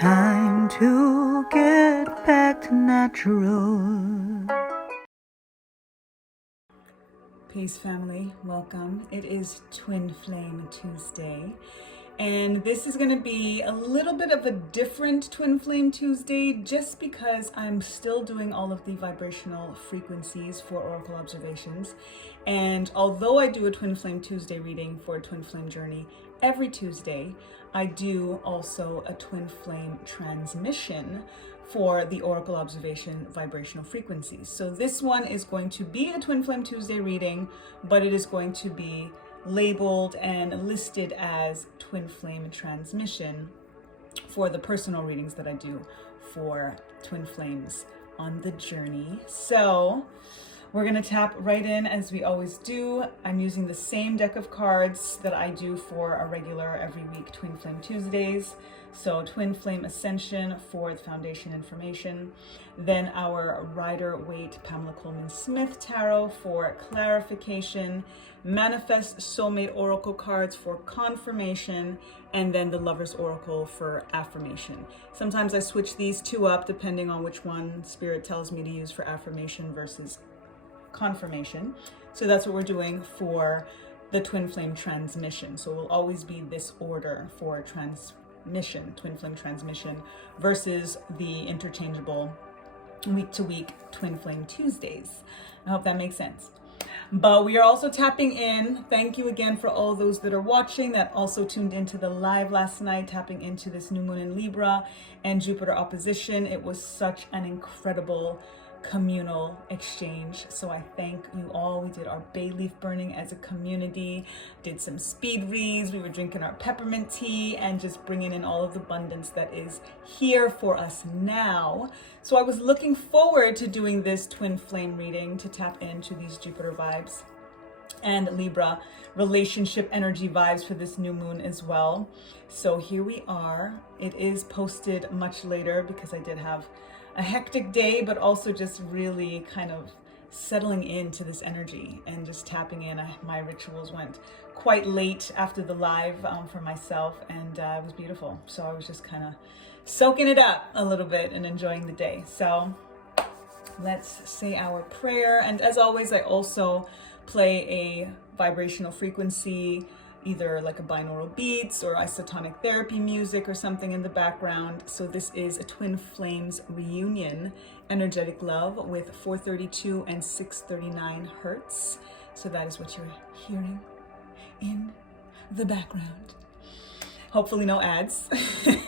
Time to get back to natural. Peace, family. Welcome. It is Twin Flame Tuesday. And this is going to be a little bit of a different Twin Flame Tuesday just because I'm still doing all of the vibrational frequencies for oracle observations. And although I do a Twin Flame Tuesday reading for a Twin Flame journey every Tuesday, I do also a Twin Flame transmission for the oracle observation vibrational frequencies. So this one is going to be a Twin Flame Tuesday reading, but it is going to be labeled and listed as Twin Flame transmission for the personal readings that I do for Twin Flames on the journey. So we're going to tap right in as we always do. I'm using the same deck of cards that I do for a regular every week Twin Flame Tuesdays. So Twin Flame Ascension for the foundation information. Then our Rider-Waite Pamela Coleman Smith Tarot for clarification. Manifest Soulmate Oracle cards for confirmation. And then the Lover's Oracle for affirmation. Sometimes I switch these two up depending on which one Spirit tells me to use for affirmation versus confirmation. So that's what we're doing for the Twin Flame transmission. So it will always be this order for transmission, Twin Flame transmission, versus the interchangeable week to week Twin Flame Tuesdays. I hope that makes sense. But we are also tapping in. Thank you again for all those that are watching that also tuned into the live last night, tapping into this new moon in Libra and Jupiter opposition. It was such an incredible communal exchange. So I thank you all. We did our bay leaf burning as a community, did some speed reads. We were drinking our peppermint tea and just bringing in all of the abundance that is here for us now. So I was looking forward to doing this Twin Flame reading to tap into these Jupiter vibes and Libra relationship energy vibes for this new moon as well. So here we are. It is posted much later because I did have a hectic day, but also just really kind of settling into this energy and just tapping in. My rituals went quite late after the live for myself, and it was beautiful. So I was just kind of soaking it up a little bit and enjoying the day. So let's say our prayer. And as always, I also play a vibrational frequency, either like a binaural beats or isotonic therapy music or something in the background. So this is a Twin Flames reunion, energetic love with 432 and 639 hertz. So that is what you're hearing in the background. Hopefully no ads,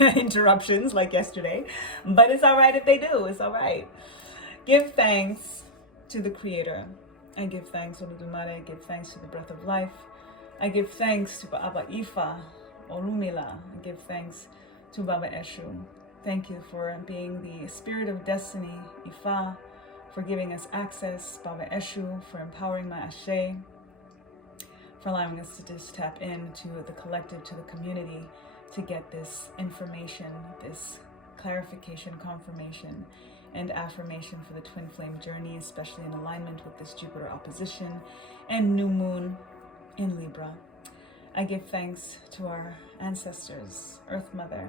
interruptions like yesterday, but it's all right if they do, it's all right. Give thanks to the Creator. I give thanks, Oludumare, I give thanks to the breath of life. I give thanks to Baba Ifa, Orumila. I give thanks to Baba Eshu. Thank you for being the spirit of destiny, Ifa, for giving us access, Baba Eshu, for empowering my Ashe, for allowing us to just tap into the collective, to the community, to get this information, this clarification, confirmation, and affirmation for the Twin Flame journey, especially in alignment with this Jupiter opposition and new moon in Libra. I give thanks to our ancestors, Earth Mother,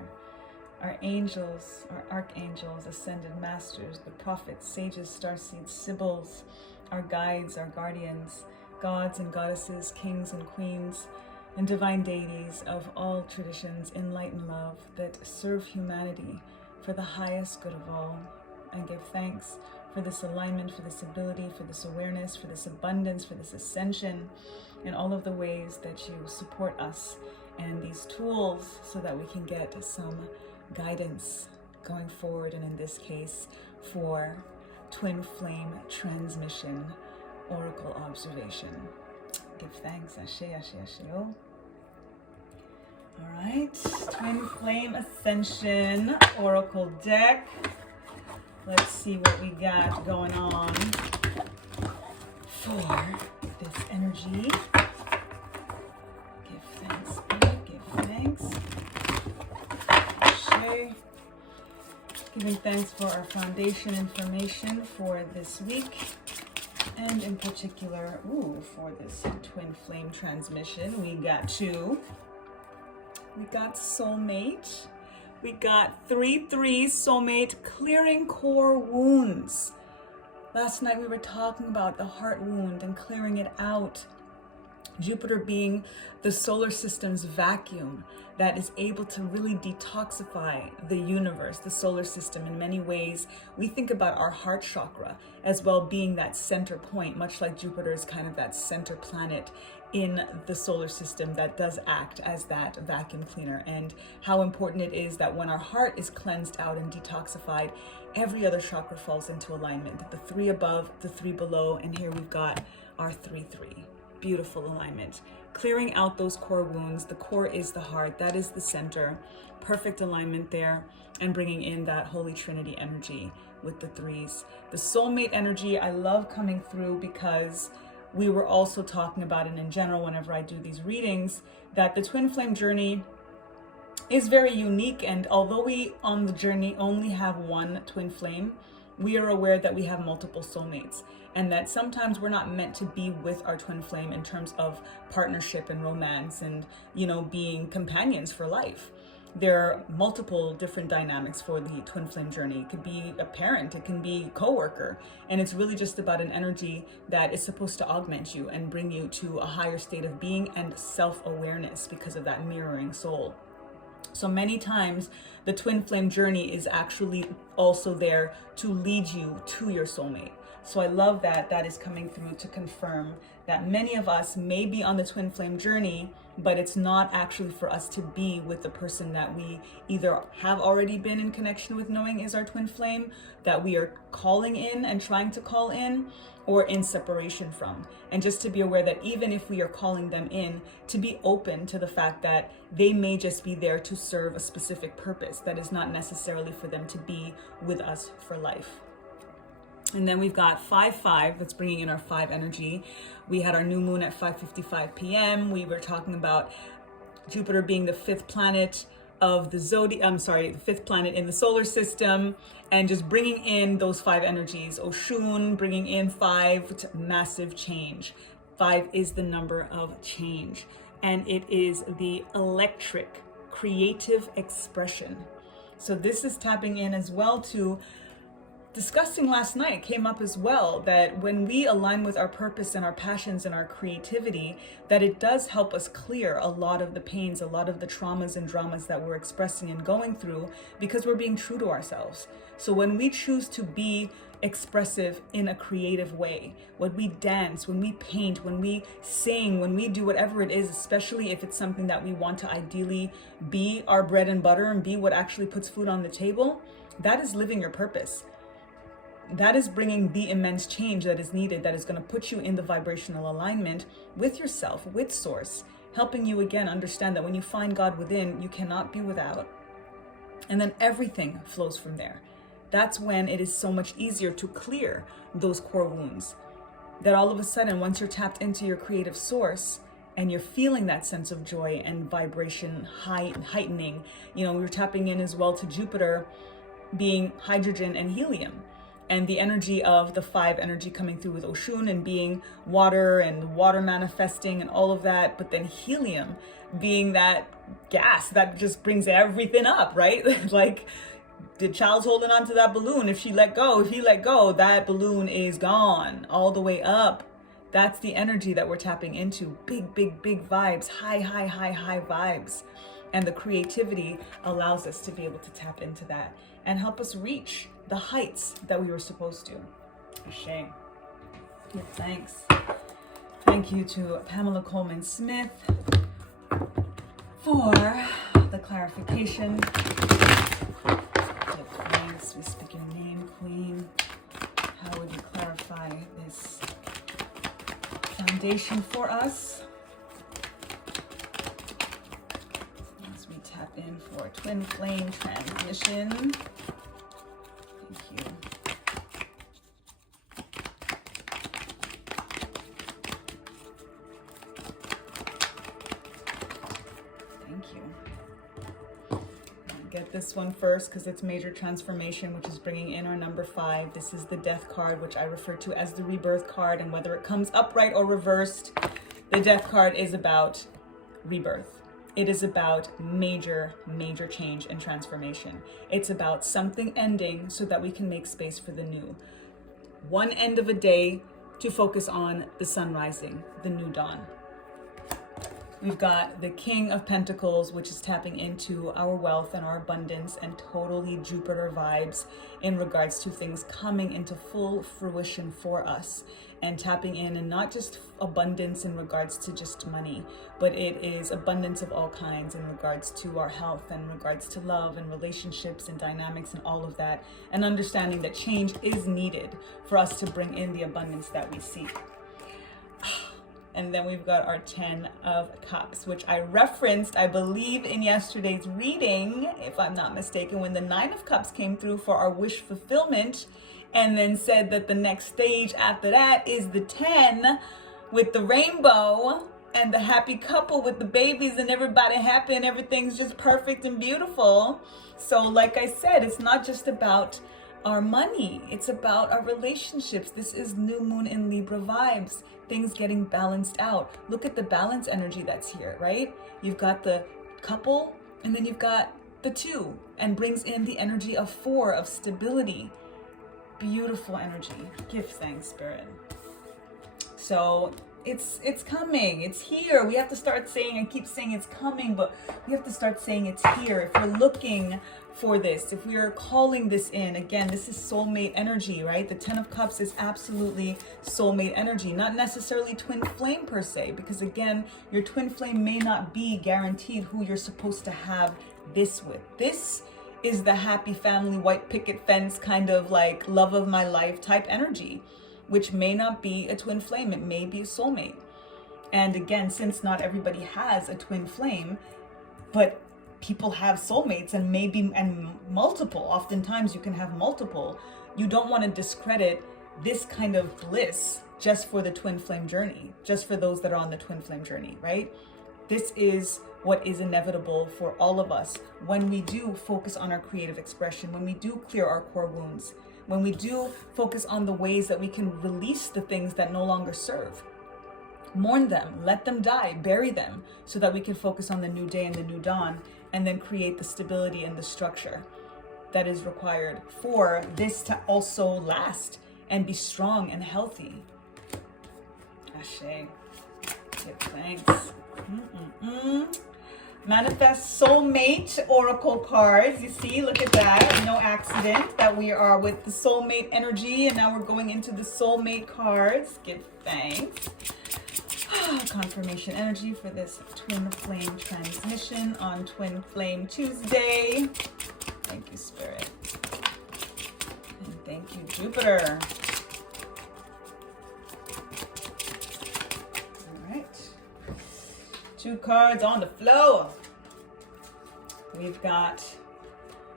our angels, our archangels, ascended masters, the prophets, sages, starseeds, sibyls, our guides, our guardians, gods and goddesses, kings and queens, and divine deities of all traditions in light and love that serve humanity for the highest good of all. I give thanks for this alignment, for this ability, for this awareness, for this abundance, for this ascension, and all of the ways that you support us and these tools so that we can get some guidance going forward, and in this case for Twin Flame transmission oracle observation. Give thanks. Ashe, ashe, ashe. All right, Twin Flame Ascension oracle deck. Let's see what we got going on for this energy. Give thanks, Spirit, give thanks. Ashe. Giving thanks for our foundation information for this week, and in particular, for this Twin Flame transmission, we got soulmate, We got 3-3 soulmate, clearing core wounds. Last night we were talking about the heart wound and clearing it out. Jupiter being the solar system's vacuum that is able to really detoxify the universe, the solar system. In many ways, we think about our heart chakra as well being that center point, much like Jupiter is kind of that center planet in the solar system that does act as that vacuum cleaner, and how important it is that when our heart is cleansed out and detoxified, every other chakra falls into alignment. The 3 above, the 3 below, and here we've got our 3-3. Beautiful alignment. Clearing out those core wounds. The core is the heart. That is the center. Perfect alignment there. And bringing in that Holy Trinity energy with the 3s. The soulmate energy I love coming through because we were also talking about it in general whenever I do these readings, that the twin flame journey is very unique. And although we on the journey only have one twin flame, we are aware that we have multiple soulmates, and that sometimes we're not meant to be with our twin flame in terms of partnership and romance and, you know, being companions for life. There are multiple different dynamics for the twin flame journey. It could be a parent, it can be a coworker, and it's really just about an energy that is supposed to augment you and bring you to a higher state of being and self-awareness because of that mirroring soul. So many times the twin flame journey is actually also there to lead you to your soulmate. So I love that that is coming through to confirm that many of us may be on the twin flame journey, but it's not actually for us to be with the person that we either have already been in connection with knowing is our twin flame, that we are calling in and trying to call in, or in separation from. And just to be aware that even if we are calling them in, to be open to the fact that they may just be there to serve a specific purpose that is not necessarily for them to be with us for life. And then we've got 5-5, that's bringing in our 5 energy. We had our new moon at 5:55 p.m. We were talking about Jupiter being the 5th planet of the the 5th planet in the solar system, and just bringing in those 5 energies. Oshun bringing in 5, massive change. 5 is the number of change, and it is the electric creative expression. So this is tapping in as well to discussing last night, came up as well, that when we align with our purpose and our passions and our creativity, that it does help us clear a lot of the pains, a lot of the traumas and dramas that we're expressing and going through, because we're being true to ourselves. So when we choose to be expressive in a creative way, when we dance, when we paint, when we sing, when we do whatever it is, especially if it's something that we want to ideally be our bread and butter and be what actually puts food on the table, that is living your purpose. That is bringing the immense change that is needed, that is going to put you in the vibrational alignment with yourself, with source, helping you again understand that when you find God within, you cannot be without. And then everything flows from there. That's when it is so much easier to clear those core wounds. That all of a sudden, once you're tapped into your creative source and you're feeling that sense of joy and vibration heightening, you know, we're tapping in as well to Jupiter being hydrogen and helium. And the energy of the 5 energy coming through with Oshun and being water and water manifesting and all of that. But then helium being that gas that just brings everything up, right? Like the child's holding onto that balloon. If he let go, that balloon is gone all the way up. That's the energy that we're tapping into. Big, big, big vibes, high vibes. And the creativity allows us to be able to tap into that and help us reach the heights that we were supposed to. A shame. Give thanks. Thank you to Pamela Coleman Smith for the clarification. Give thanks. We speak your name, Queen. How would you clarify this foundation for us? As we tap in for twin flame transmission. Thank you. Thank you. Get this one first because it's major transformation, which is bringing in our number 5. This is the death card, which I refer to as the rebirth card. And whether it comes upright or reversed, the death card is about rebirth. It is about major, major change and transformation. It's about something ending so that we can make space for the new. One end of a day to focus on the sun rising, the new dawn. We've got the King of Pentacles, which is tapping into our wealth and our abundance and totally Jupiter vibes in regards to things coming into full fruition for us, and tapping in, and not just abundance in regards to just money, but it is abundance of all kinds in regards to our health and in regards to love and relationships and dynamics and all of that, and understanding that change is needed for us to bring in the abundance that we seek. And then we've got our 10 of Cups, which I referenced, I believe, in yesterday's reading, if I'm not mistaken, when the 9 of Cups came through for our wish fulfillment, and then said that the next stage after that is the 10 with the rainbow and the happy couple with the babies and everybody happy and everything's just perfect and beautiful. So like I said, it's not just about our money, it's about our relationships. This is new moon in Libra vibes, things getting balanced out. Look at the balance energy that's here, right? You've got the couple and then you've got the 2, and brings in the energy of 4 of stability. Beautiful energy. Give thanks, Spirit. So it's coming, it's here. We have to start saying, I keep saying it's coming, but we have to start saying it's here. If we're looking for this, if we are calling this in, again, this is soulmate energy, right? The 10 of Cups is absolutely soulmate energy, not necessarily twin flame per se, because again, your twin flame may not be guaranteed who you're supposed to have this with. This is the happy family, white picket fence kind of like love of my life type energy, which may not be a twin flame. It may be a soulmate. And again, since not everybody has a twin flame, but people have soulmates and multiple, oftentimes you can have multiple. You don't want to discredit this kind of bliss just for the twin flame journey, just for those that are on the twin flame journey, right? This is what is inevitable for all of us when we do focus on our creative expression, when we do clear our core wounds, when we do focus on the ways that we can release the things that no longer serve. Mourn them, let them die, bury them, so that we can focus on the new day and the new dawn, and then create the stability and the structure that is required for this to also last and be strong and healthy. Ashe. Give thanks. Manifest soulmate oracle cards. You see, look at that. No accident that we are with the soulmate energy, and now we're going into the soulmate cards. Give thanks. Confirmation energy for this twin flame transmission on Twin Flame Tuesday. Thank you, Spirit. And thank you, Jupiter. All right. 2 cards on the floor. We've got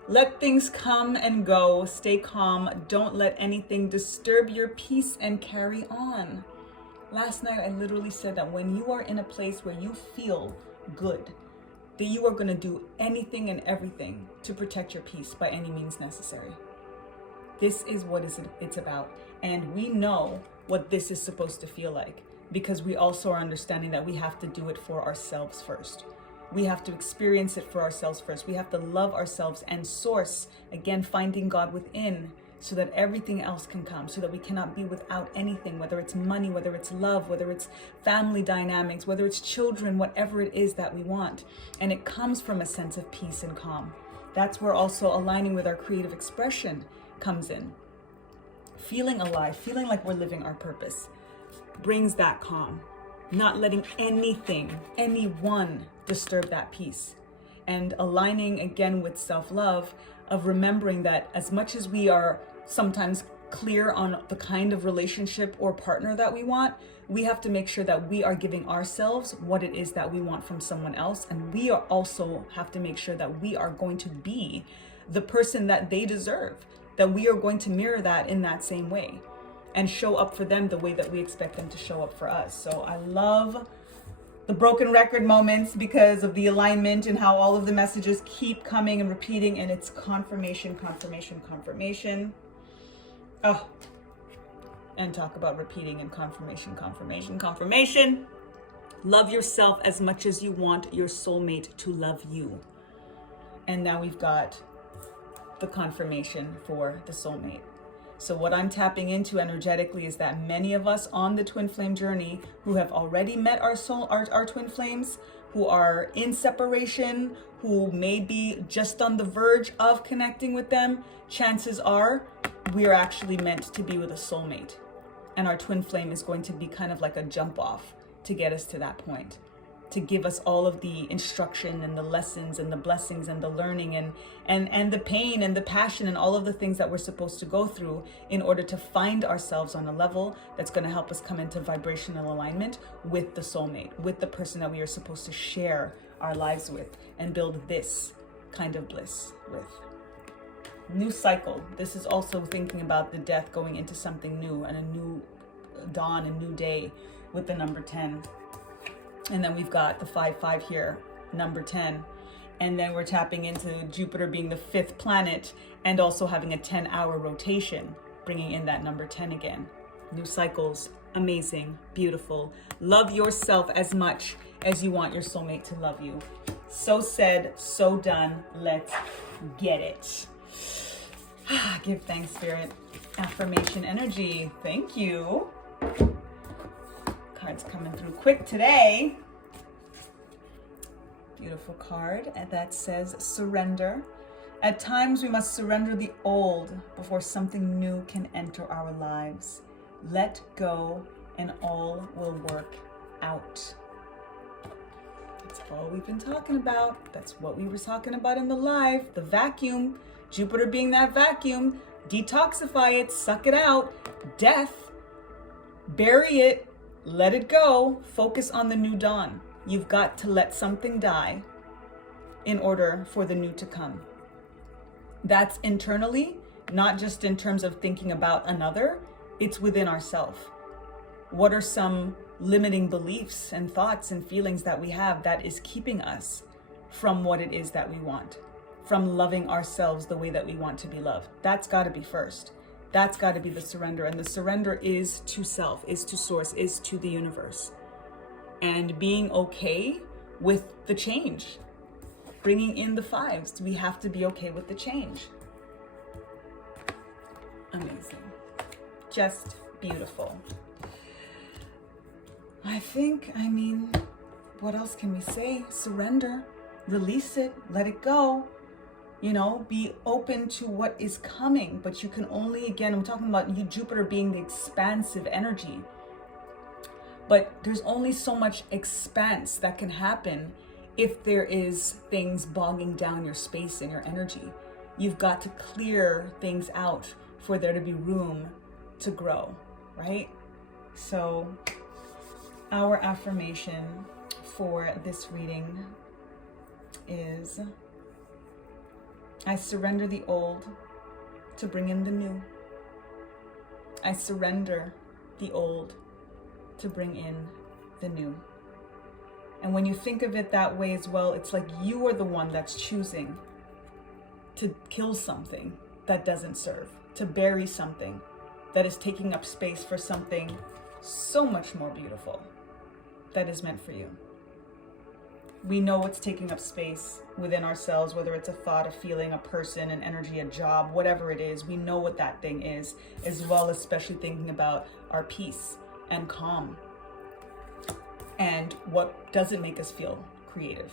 let things come and go. Stay calm. Don't let anything disturb your peace and carry on. Last night, I literally said that when you are in a place where you feel good, that you are going to do anything and everything to protect your peace by any means necessary. This is what it's about. And we know what this is supposed to feel like, because we also are understanding that we have to do it for ourselves first. We have to experience it for ourselves first. We have to love ourselves and source, again, finding God within, so that everything else can come, so that we cannot be without anything, whether it's money, whether it's love, whether it's family dynamics, whether it's children, whatever it is that we want. And it comes from a sense of peace and calm. That's where also aligning with our creative expression comes in. Feeling alive, feeling like we're living our purpose brings that calm. Not letting anything, anyone disturb that peace. And aligning again with self-love, of remembering that as much as we are sometimes clear on the kind of relationship or partner that we want, we have to make sure that we are giving ourselves what it is that we want from someone else. And we are also have to make sure that we are going to be the person that they deserve, that we are going to mirror that in that same way and show up for them the way that we expect them to show up for us. So I love the broken record moments because of the alignment and how all of the messages keep coming and repeating, and it's confirmation, confirmation, confirmation. Oh, and talk about repeating and confirmation, confirmation, confirmation. Love yourself as much as you want your soulmate to love you. And now we've got the confirmation for the soulmate. So what I'm tapping into energetically is that many of us on the twin flame journey who have already met our twin flames, who are in separation, who may be just on the verge of connecting with them, chances are we are actually meant to be with a soulmate. And our twin flame is going to be kind of like a jump off to get us to that point, to give us all of the instruction and the lessons and the blessings and the learning and the pain and the passion and all of the things that we're supposed to go through in order to find ourselves on a level that's going to help us come into vibrational alignment with the soulmate, with the person that we are supposed to share our lives with and build this kind of bliss with. New cycle. This is also thinking about the death going into something new and a new dawn, a new day with the number 10. And then we've got the 5-5 here, number 10. And then we're tapping into Jupiter being the 5th planet and also having a 10-hour rotation, bringing in that number 10 again. New cycles, amazing, beautiful. Love yourself as much as you want your soulmate to love you. So said, so done. Let's get it. Give thanks, Spirit. Affirmation energy. Thank you. Cards coming through quick today. Beautiful card that says surrender. At times we must surrender the old before something new can enter our lives. Let go and all will work out. That's all we've been talking about. That's what we were talking about in the live. The vacuum. Jupiter being that vacuum. Detoxify it. Suck it out. Death. Bury it. Let it go. Focus on the new dawn. You've got to let something die in order for the new to come. That's internally, not just in terms of thinking about another, it's within ourselves. What are some limiting beliefs and thoughts and feelings that we have that is keeping us from what it is that we want, from loving ourselves the way that we want to be loved? That's got to be first. That's got to be the surrender. And the surrender is to self, is to source, is to the universe. And being okay with the change. Bringing in the 5s. We have to be okay with the change. Amazing. Just beautiful. I mean, what else can we say? Surrender. Release it. Let it go. You know, be open to what is coming, but you can only, again, I'm talking about you, Jupiter being the expansive energy, but there's only so much expanse that can happen if there is things bogging down your space and your energy. You've got to clear things out for there to be room to grow, right? So our affirmation for this reading is, I surrender the old to bring in the new. I surrender the old to bring in the new. And when you think of it that way as well, it's like you are the one that's choosing to kill something that doesn't serve, to bury something that is taking up space for something so much more beautiful that is meant for you. We know what's taking up space within ourselves, whether it's a thought, a feeling, a person, an energy, a job, whatever it is. We know what that thing is, as well as especially thinking about our peace and calm and what doesn't make us feel creative.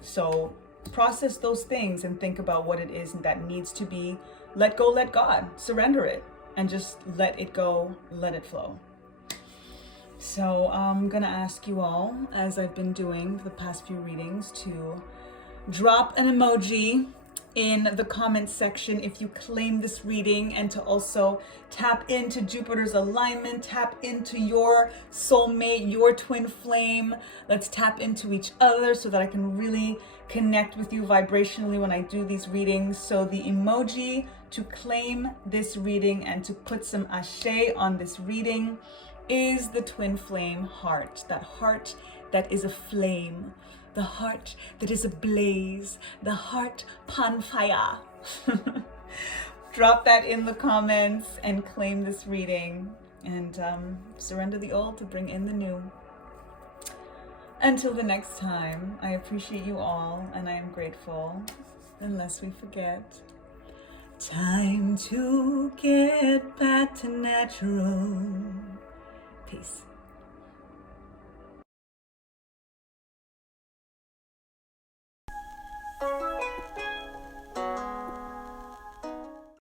So process those things and think about what it is that needs to be let go, let God, surrender it, and just let it go, let it flow. So I'm gonna ask you all, as I've been doing the past few readings, to drop an emoji in the comments section if you claim this reading, and to also tap into Jupiter's alignment, tap into your soulmate, your twin flame. Let's tap into each other so that I can really connect with you vibrationally when I do these readings. So the emoji to claim this reading and to put some ashe on this reading is the twin flame heart, that heart that is a flame, the heart that is ablaze, the heart pan fire. Drop that in the comments and claim this reading, and surrender the old to bring in the new. Until the next time, I appreciate you all and I am grateful. Unless we forget. Time to get back to natural. Peace.